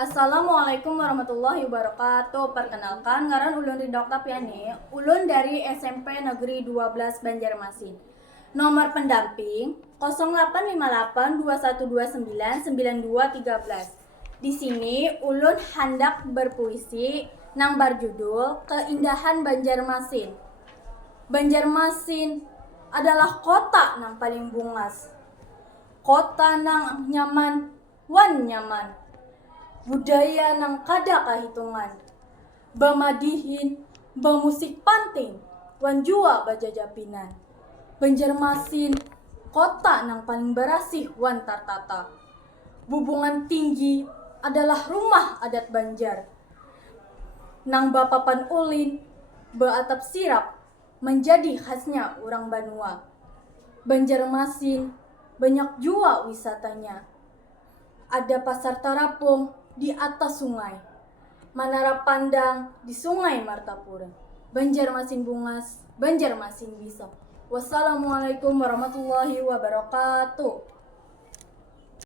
Assalamualaikum warahmatullahi wabarakatuh. Perkenalkan, ngaran ulun Ridok Tapiani, ulun dari SMP Negeri 12 Banjarmasin. Nomor pendamping 085821299213. Di sini ulun hendak berpuisi nang berjudul Keindahan Banjarmasin. Banjarmasin adalah kota nang paling bungas. Kota nang nyaman, wan nyaman. Budaya nang kada kahitungan. Bamadihin, bamusik panting, wan jua bajajapinan. Banjarmasin, kota nang paling berasih wan tartata. Bubungan tinggi adalah rumah adat Banjar. Nang bapapan ulin, beatap sirap, menjadi khasnya orang Banua. Banjarmasin, banyak jua wisatanya. Ada pasar terapung di atas sungai. Menara pandang di sungai Martapura. Banjarmasin bungas, Banjarmasin bisa. Wassalamualaikum warahmatullahi wabarakatuh.